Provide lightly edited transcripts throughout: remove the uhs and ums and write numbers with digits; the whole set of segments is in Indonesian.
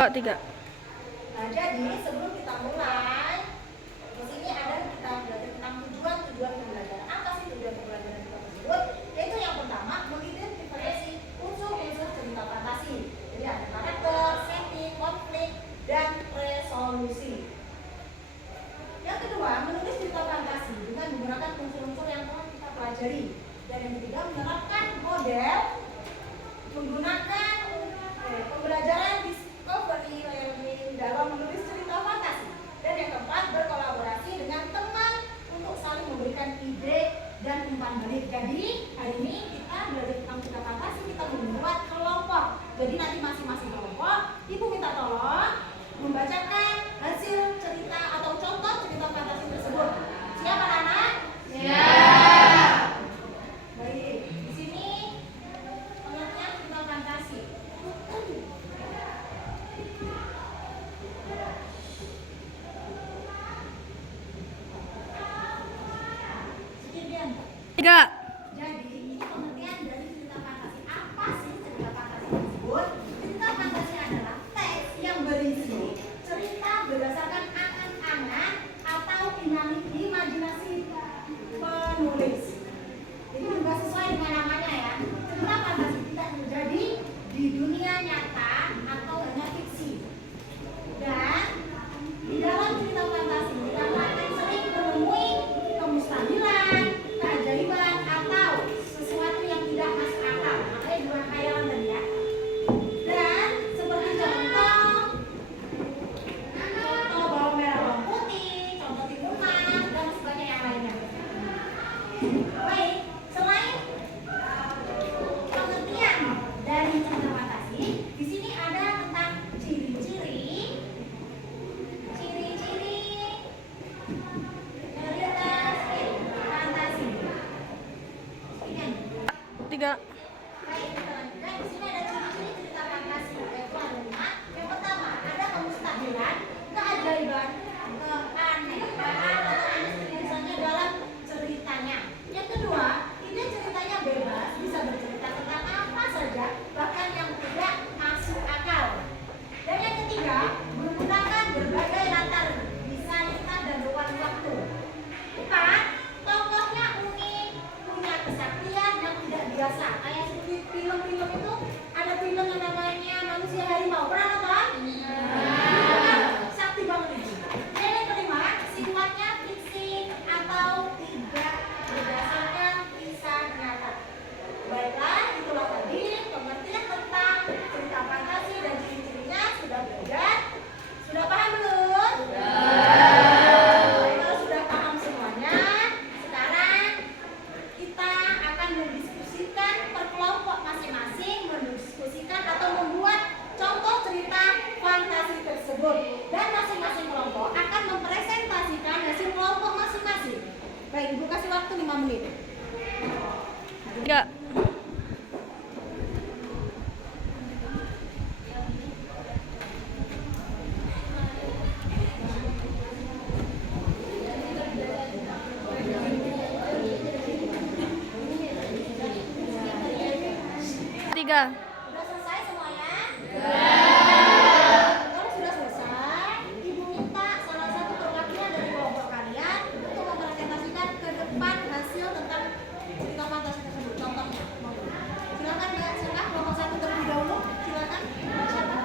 Tiga. Nah, jadi sebelum kita mulai, di sini ada kita belajar tentang tujuan pembelajaran. Apa sih tujuan pembelajaran kita tersebut? Yaitu yang pertama, mengidentifikasi unsur-unsur cerita fantasi. Jadi ada karakter, setting, konflik, dan resolusi. Yang kedua, menulis cerita fantasi dengan menggunakan unsur-unsur yang telah kita pelajari. Dan yang ketiga, menerapkan model menggunakan pembelajaran discovery learning dalam menulis cerita fantasi. Dan yang keempat, berkolaborasi dengan teman untuk saling memberikan ide dan umpan balik. Jadi hari ini kita belajar tentang cerita fantasi, kita membuat kelompok. Jadi nanti masing-masing kelompok, ibu minta tolong membacakan hasil cerita atau contoh cerita fantasi tersebut. Siap anak-anak? Siap. Baik, di sini pengertian cerita fantasi. Tiga. Jadi ini pengertian dari cerita fantasi. Apa sih cerita fantasi tersebut? Cerita fantasi adalah teks yang berisi cerita berdasarkan angan-angan atau imajinasi penulis. Jadi juga sesuai dengan namanya ya. Cerita fantasi tidak terjadi di dunia nyata atau hanya fiksi. Dan di dalam cerita fantasi kita akan sering menemui kemustahilan, keajaiban, atau sesuatu yang tidak masuk akal. Makanya dua khayalan tadi ya. Dan seperti contoh bawang merah bawang putih, contoh timun mas, dan sebagainya yang lainnya. Baik, selain pengertian dari cerita fantasi, di sini ada tentang ciri-ciri cerita fantasi. Ini. Tiga. Baik, kita lanjutkan. Di sini ada ciri-ciri cerita fantasi. Yaitu ada 5. Yang pertama, ada kemustahilan, keajaiban, keanehan atau misalnya dalam ceritanya. Yang kedua, ide ceritanya bebas, bisa bercerita tentang apa saja, bahkan yang tidak masuk akal. Dan yang ketiga, menggunakan berbagai latar, bisa lintas dan ruang waktu. 4. Tokohnya unik, punya kesaktian yang tidak biasa. Kayak seperti film-film itu, ada film yang namanya Manusia Harimau. Pernah nonton? Sakti banget itu. Dan yang kelima, sifatnya fiksi atau tidak berdasarkan kisah nyata. Baiklah, itulah tadi pengertian tentang cerita fantasi dan ciri-cirinya. Sudah belajar? Sudah paham belum? Kalau sudah paham semuanya, sekarang kita akan mendiskusikan per kelompok masing-masing, mendiskusikan atau membuat contoh cerita fantasi tersebut. Dan masing-masing kelompok akan mempresentasikan hasil kelompok masing-masing. Baik, Ibu kasih waktu 5 menit. Tiga. Tiga. Sudah selesai semuanya? Kalau sudah selesai, Ibu minta salah satu perwakilan dari kelompok kalian untuk mempresentasikan ke depan hasil tentang cerita fantasi tersebut. Contohnya, silakan Mbak Sengkah, kelompok 1 terlebih dahulu. Silakan. Siapa?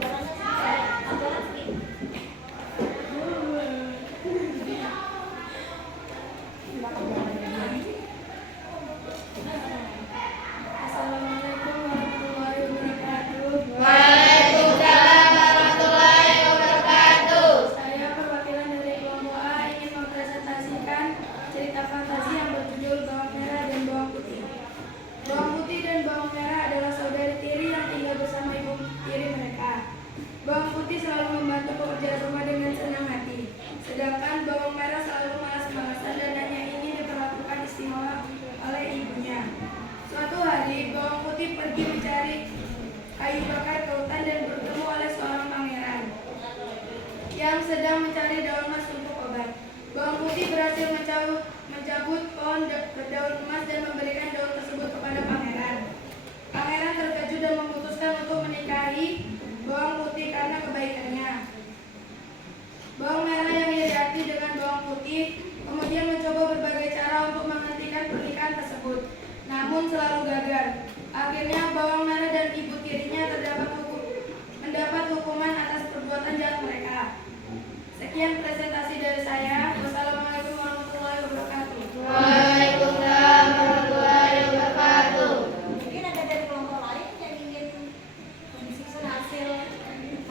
Jalannya selesai. Jalan skip. Assalamualaikum warahmatullahi wabarakatuh. Waalaikumsalam warahmatullahi wabarakatuh. Saya perwakilan dari kelompok A ingin mempresentasikan cerita fantasi yang berjudul Bawang Merah dan Bawang Putih. Bawang putih dan bawang merah adalah saudari tiri yang tinggal bersama ibu tiri mereka. Bawang putih selalu membantu pekerjaan rumah dengan senang hati, sedangkan bawang merah selalu malas-malasan dan hanya ingin diperlakukan istimewa oleh ibunya. Suatu hari, bawang putih pergi mencari kayu bakar ke hutan dan bertemu oleh seorang pangeran yang sedang mencari daun emas untuk obat. Bawang putih berhasil mencabut pohon berdaun emas dan memberikan daun tersebut kepada pangeran. Pangeran terkejut dan memutuskan untuk Sekian presentasi dari saya. Wassalamualaikum warahmatullahi wabarakatuh. Waalaikumsalam warahmatullahi wabarakatuh. Mungkin ada dari kelompok lain yang ingin mendiskusikan hasil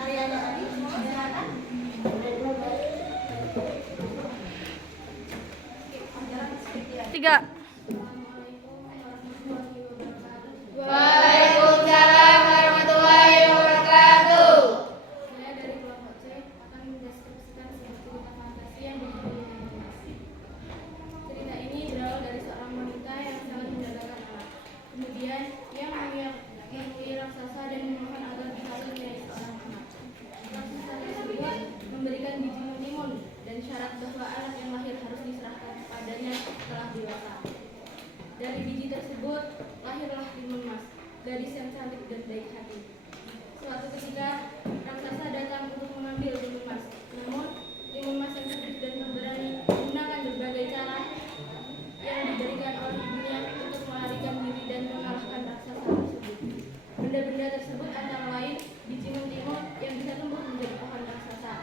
karyanya tadi, silakan. Tiga. Waalaikumsalam warahmatullahi wabarakatuh. Saya dari kelompok C akan mendeskripsikan sebuah cerita fantasi yang berjudul Emas. Cerita ini berawal dari seorang wanita yang sangat mendambakan anak. Kemudian ia menemui raksasa dan memohon agar berhasil menjadi seorang anak. Raksasa tersebut memberikan biji mentimun dan syarat bahwa anak yang lahir harus diserahkan kepadanya setelah dewasa. Dari biji tersebut lahirlah Timun Mas, gadis yang cantik dan baik hati. Suatu ketika raksasa datang untuk mengambil Timun Mas. Namun Timun Mas yang cerdik dan pemberani menggunakan berbagai cara yang diberikan oleh ibunya untuk melarikan diri dan mengalahkan raksasa tersebut. Benda-benda tersebut antara lain biji mentimun yang bisa tumbuh menjadi pohon raksasa,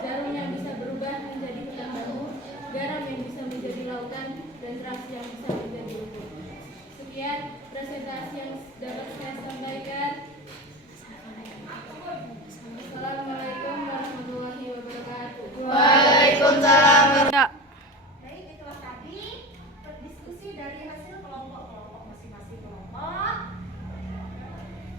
jarum yang bisa berubah menjadi hutan bambu, garam yang bisa menjadi lautan, dan terasi yang bisa menjadi lumpur. Sekian presentasi yang dapat saya sampaikan. Assalamualaikum warahmatullahi wabarakatuh. Waalaikumsalam. Tiga. Baik, itulah tadi diskusi dari hasil kelompok-kelompok masing-masing kelompok.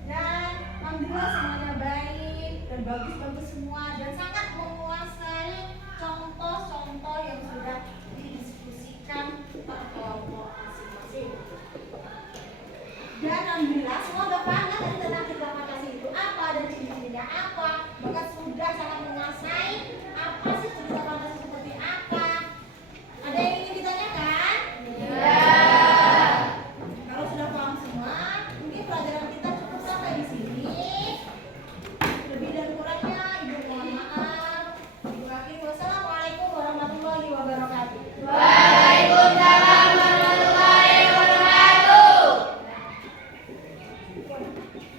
Dan alhamdulillah semuanya baik dan bagus-bagus semua dan sangat menguasai contoh-contoh yang sudah didiskusikan per kelompok masing-masing. Dan alhamdulillah semua udah paham tadi tentang cerita fantasi itu apa dan ciri-cirinya apa, maka sudah sangat menguasai